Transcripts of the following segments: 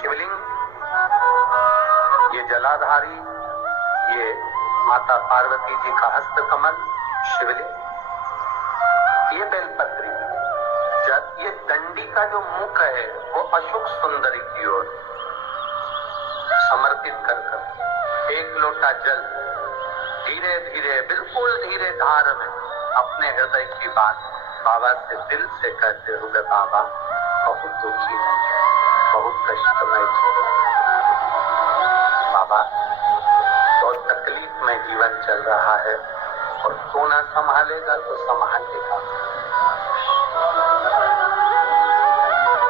शिवलिंग, ये जलाधारी, ये माता पार्वती जी का हस्त कमल शिवलिंग, ये बेलपत्री, ये दंडी का जो मुख है वो अशोक सुंदरी की ओर समर्पित कर एक लोटा जल धीरे धीरे, बिल्कुल धीरे धार में अपने हृदय की बात बाबा से दिल से कहते हुए, बाबा बहुत दुखी है, बहुत कष्टमय है बाबा, बहुत तकलीफ में जीवन चल रहा है और तू ना संभालेगा तो संभालेगा।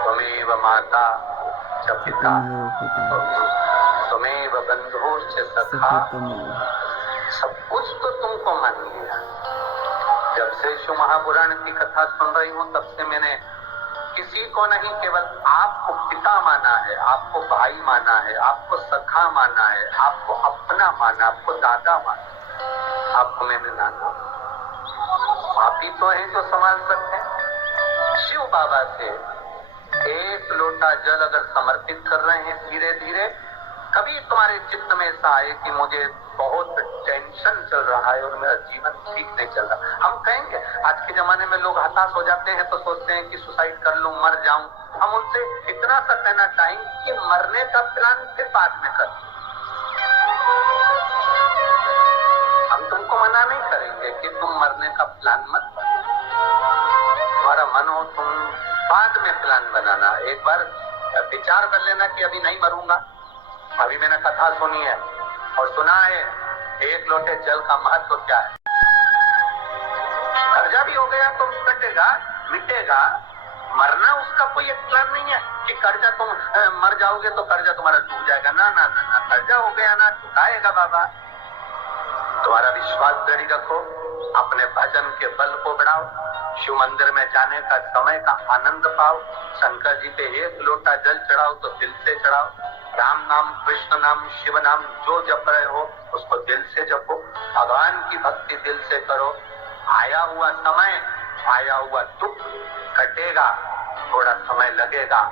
तुमेव माता च पिता तुमेव बंधुश्च सखा, सब कुछ तो तुमको मान लिया। जब से शिव महापुराण की कथा सुन रही हूँ तब से मैंने किसी को नहीं, केवल आपको पिता माना है, आपको भाई माना है, आपको सखा माना है, आपको अपना माना, आपको दादा माना, आपको मैंने नाना। आप ही तो हैं जो संभाल सकते हैं। शिव बाबा से एक लोटा जल अगर समर्पित कर रहे हैं धीरे धीरे, कभी तुम्हारे चित्त में ऐसा आए कि मुझे बहुत टेंशन चल रहा है और मेरा जीवन ठीक नहीं चल रहा, हम कहेंगे, आज के जमाने में लोग हताश हो जाते हैं तो सोचते हैं कि सुसाइड कर लूं, मर जाऊं। हम उनसे इतना सा कहना चाहेंगे कि मरने का प्लान फिर बाद में कर। हम तुमको मना नहीं करेंगे कि तुम मरने का प्लान मत करो, तुम्हारा मन हो तुम बाद में प्लान बनाना। एक बार विचार कर लेना कि अभी नहीं मरूंगा। अभी मैंने कथा सुनी है और सुना है एक लोटे जल का महत्व क्या है। कर्जा भी हो गया तो कटेगा, मिटेगा, मरना उसका कोई एक प्लान नहीं है कि कर्जा तुम मर जाओगे तो कर्जा तुम्हारा टूट जाएगा। ना ना ना, कर्जा हो गया ना चुकाएगा बाबा। तुम्हारा विश्वास दृढ़ रखो, अपने भजन के बल को बढ़ाओ, शिव मंदिर में जाने का समय का आनंद पाओ, शंकर जी पे एक लोटा जल चढ़ाओ तो दिल से चढ़ाओ, राम नाम, कृष्ण नाम, शिव नाम जो जप रहे हो उसको दिल से जपो, भगवान की भक्ति दिल से करो। आया हुआ समय, आया हुआ दुख कटेगा, थोड़ा समय लगेगा,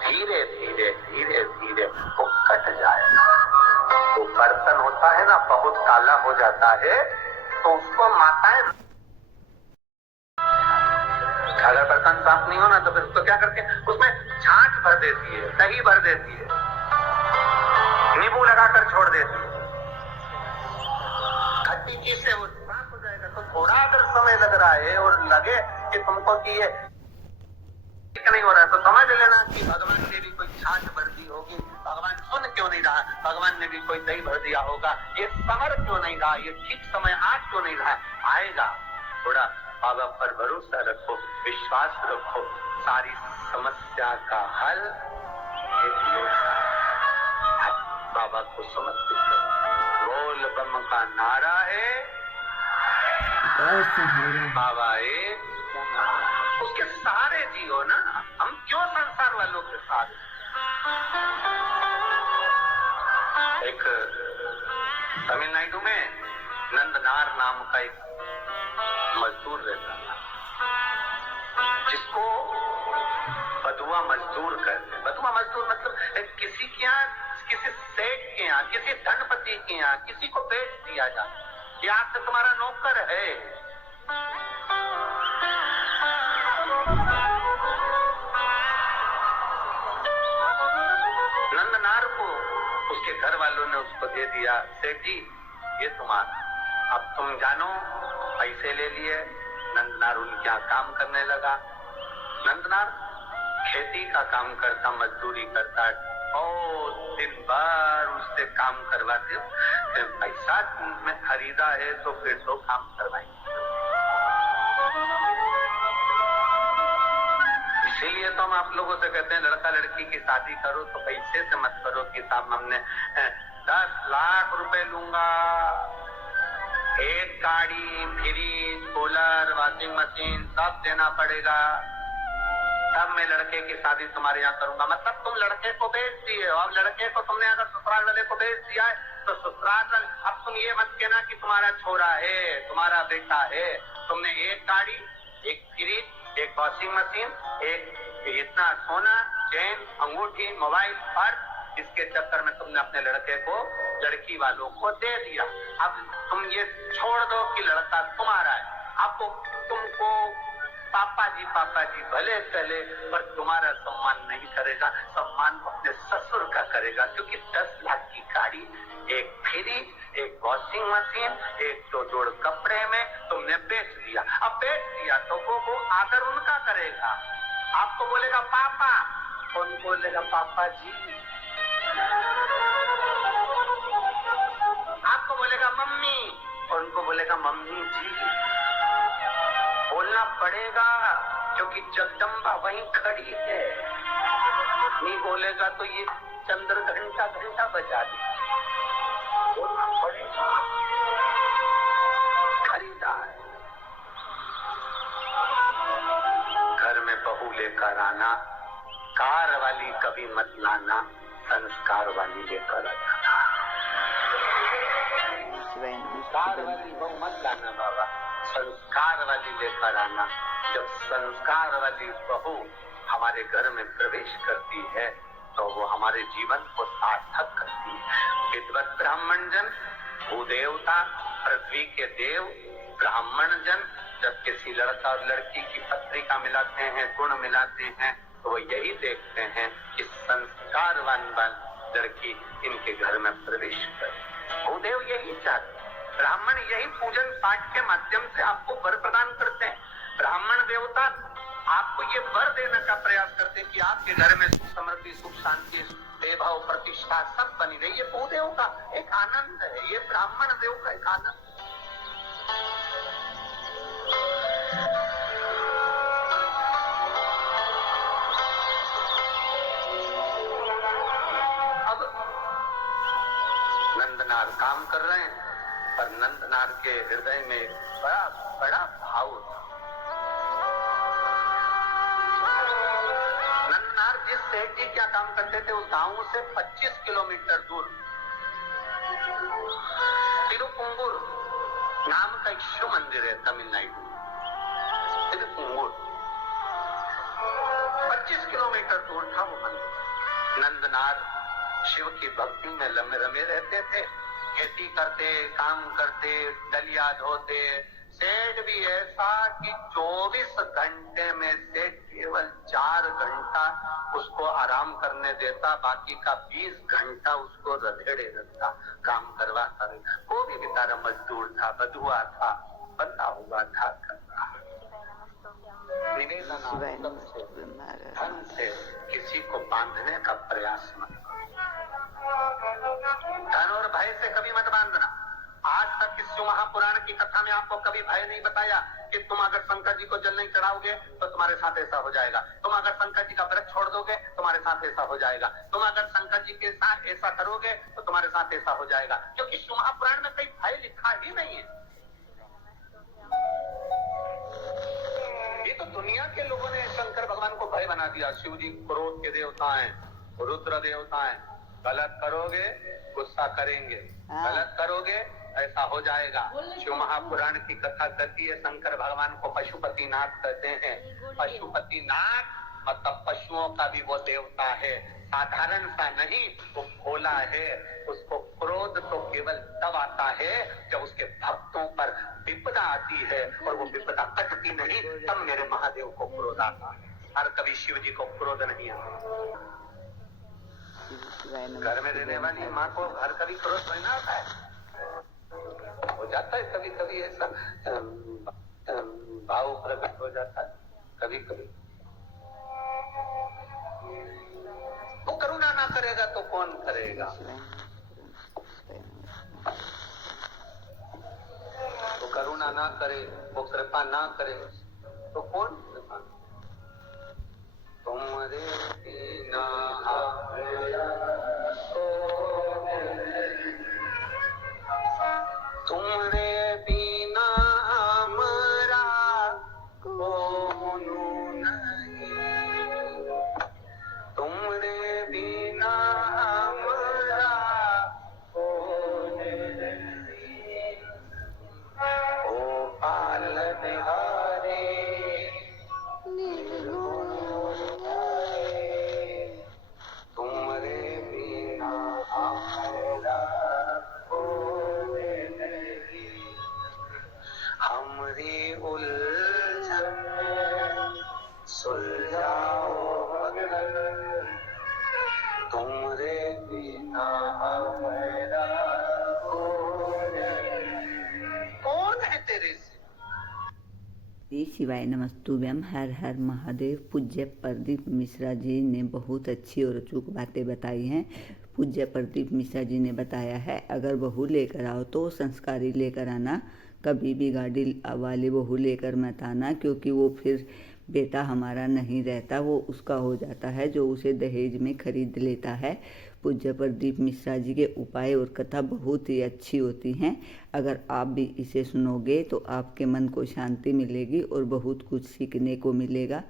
धीरे धीरे धीरे धीरे वो कट जाएगा। तो बर्तन होता है ना, बहुत काला हो जाता है तो उसको माताएं, अगर बर्तन साफ नहीं हो ना तो फिर उसको क्या करते हैं, उसमें छाछ भर देती है, दही भर देती है, नींबू लगाकर छोड़ देती है, खट्टी चीज से वो साफ हो जाएगा। तो थोड़ा अगर समय लग रहा है और लगे कि तुमको कि ये नहीं हो रहा है तो समझ लेना कि भगवान ने भी कोई छाछ भर दी होगी, भगवान सुन क्यों नहीं रहा, भगवान ने भी कोई दही भर दिया होगा, ये समर क्यों नहीं रहा, ये ठीक समय आज क्यों नहीं रहा, आएगा। थोड़ा बाबा पर भरोसा रखो, विश्वास रखो, सारी समस्या का हल एक बाबा को समर्पित करो। बोल बम का नारा है, बाबा एक, उसके सहारे जियो ना, हम क्यों संसार वालों के साथ। एक तमिलनाडु में नंदनार नाम का एक मजदूर रहता था, जिसको बधुआ मजदूर कहते हैं। बधुआ मजदूर मतलब किसी के यहाँ, किसी सेठ के यहाँ, किसी धनपति के यहाँ किसी को बेच दिया जाता, ये आज से तुम्हारा नौकर है। नंदनार को उसके घर वालों ने उसको दे दिया, सेठ जी ये तुम्हारा, अब तुम जानो। पैसे ले लिए, नंदनार उनके यहाँ काम करने लगा। नंदनार खेती का काम करता, मजदूरी करता, और दिन भर उससे काम करवाते, पैसा में खरीदा है तो फिर तो काम करवाएंगे। इसीलिए तो हम आप लोगों से कहते हैं लड़का लड़की की शादी करो तो पैसे से मत करो कि साहब हमने 10 लाख रुपए लूंगा, एक गाड़ी, फ्रिज, कूलर, वॉशिंग मशीन सब देना पड़ेगा, तब मैं लड़के की शादी तुम्हारे यहाँ करूंगा। मतलब तुम लड़के को बेच दिए, और लड़के को तुमने अगर ससुराल वाले को बेच दिया है तो ससुराल, अब तुम ये मत कहना कि तुम्हारा छोरा है, तुम्हारा बेटा है। तुमने एक गाड़ी, एक फ्रिज, एक वॉशिंग मशीन, एक इतना सोना, चेन, अंगूठी, मोबाइल, पर्स, इसके चक्कर में तुमने अपने लड़के को लड़की वालों को दे दिया। अब तुम ये छोड़ दो कि लड़का तुम्हारा है। अब तुमको पापा जी भले चले, पर तुम्हारा सम्मान नहीं करेगा, सम्मान अपने ससुर का करेगा। क्योंकि 10 लाख की गाड़ी, एक फ्रिज, एक वॉशिंग मशीन, एक तो जोड़ कपड़े में तुमने बेच दिया। अब बेच दिया तो वो आदर उनका करेगा। आपको बोलेगा पापा, कौन बोलेगा पापा जी। आपको बोलेगा मम्मी, उनको बोलेगा मम्मी जी। बोलना पड़ेगा क्योंकि जगदम्बा वहीं खड़ी है। नहीं बोलेगा तो ये चंद्र घंटा बजा दे। बोलना पड़ेगा। खरीदार घर में बहू लेकर आना, कार वाली कभी मत लाना, संस्कार वाली लेकर आ जाना। कार वाली बहू मत लाना बाबा, संस्कार वाली लेकर आना। जब संस्कार वाली बहू हमारे घर में प्रवेश करती है तो वो हमारे जीवन को सार्थक करती है। विद्वत ब्राह्मण जन, भूदेवता, पृथ्वी के देव, ब्राह्मण जन जब किसी लड़का और लड़की की पत्रिका मिलाते हैं, गुण मिलाते हैं, तो वो यही देखते हैं कि संस्कारवान लड़की इनके घर में प्रवेश करे। भूदेव यही चाहते, ब्राह्मण यही पूजन पाठ के माध्यम से आपको वर प्रदान करते हैं। ब्राह्मण देवता आपको ये वर देने का प्रयास करते हैं कि आपके घर में सुख समृद्धि, सुख शांति, वैभव, प्रतिष्ठा सब बनी रही। ये भूदेव का एक आनंद है, ये ब्राह्मण देव का एक आनंद। अब नंदनार काम कर रहे हैं, पर नंदनार के हृदय में बड़ा भाव था। नंदनार जिस सेठ जी क्या काम करते थे, उस गांव से 25 किलोमीटर दूर तिरुपुंगुर नाम का एक शिव मंदिर है तमिलनाडु। तिरुपुंगुर 25 किलोमीटर दूर था वो मंदिर। नंदनार शिव की भक्ति में रमे रहते थे, खेती करते, काम करते, दलिया धोते। सेठ भी ऐसा कि 24 घंटे में से केवल 4 घंटा उसको आराम करने देता, बाकी का 20 घंटा उसको रधेड़े रखता, काम करवाता रहा। वो भी बेचारा मजदूर था, बधुआ था, बंधा हुआ था, कर रहा। धन से किसी को बांधने का प्रयास मत करो, धन और भय से कभी मत बांधना। आज तक इस शिव महापुराण की कथा में आपको कभी भय नहीं बताया कि तुम अगर शंकर जी को जल नहीं चढ़ाओगे तो तुम्हारे साथ ऐसा हो जाएगा, तुम अगर शंकर जी का व्रत छोड़ दोगे तुम्हारे साथ ऐसा हो जाएगा, तुम अगर शंकर जी के साथ ऐसा करोगे तो तुम्हारे साथ ऐसा हो जाएगा। क्योंकि शिव महापुराण में कोई भय लिखा ही नहीं है। ये तो दुनिया के लोगों ने शंकर भगवान को भय बना दिया। शिव जी क्रोध के देवता हैं, रुद्र देवता हैं। गलत करोगे गुस्सा करेंगे, गलत करोगे ऐसा हो जाएगा। शिव महापुराण की कथा कहती है शंकर भगवान को पशुपतिनाथ कहते हैं। पशुपतिनाथ मतलब पशुओं का भी वो देवता है, साधारण सा नहीं, वो भोला है। उसको क्रोध तो केवल तब आता है जब उसके भक्तों पर विपदा आती है, और वो विपदा कटती नहीं, तब मेरे महादेव को क्रोध आता है। हर कभी शिव जी को क्रोध नहीं आता। घर में रहने वाली माँ को हर कभी क्रोध नहीं आता है, हो जाता है कभी कभी ऐसा भाव प्रकट हो जाता है कभी कभी। वो करुणा ना करेगा तो कौन करेगा? वो करुणा ना करे, वो कृपा ना करे तो कौन कृपा? तुम्हारे बिना तुम्हारे बिना हमारा कौन नहीं, तुम्हारे बिना हमारा कौन नहीं। ओ पालनहारे निर्गुण तुमरे बिना हमारा कौन है तेरे से। श्री शिवाय नमस्तुभ्यम। हर हर महादेव। पूज्य प्रदीप मिश्रा जी ने बहुत अच्छी और अचूक बातें बताई हैं। पूज्य प्रदीप मिश्रा जी ने बताया है, अगर बहू लेकर आओ तो संस्कारी लेकर आना, कभी भी गाड़ी वाली बहू लेकर मत आना, क्योंकि वो फिर बेटा हमारा नहीं रहता, वो उसका हो जाता है जो उसे दहेज में खरीद लेता है। पूज्य प्रदीप मिश्रा जी के उपाय और कथा बहुत ही अच्छी होती हैं। अगर आप भी इसे सुनोगे तो आपके मन को शांति मिलेगी और बहुत कुछ सीखने को मिलेगा।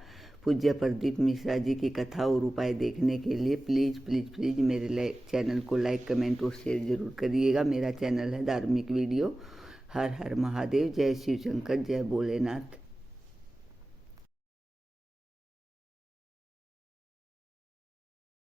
पूज्य प्रदीप मिश्रा जी की कथा और उपाय देखने के लिए प्लीज़ प्लीज़ प्लीज़ मेरे चैनल को लाइक कमेंट और शेयर ज़रूर करिएगा। मेरा चैनल है धार्मिक वीडियो। हर हर महादेव। जय शिव शंकर, जय भोलेनाथ।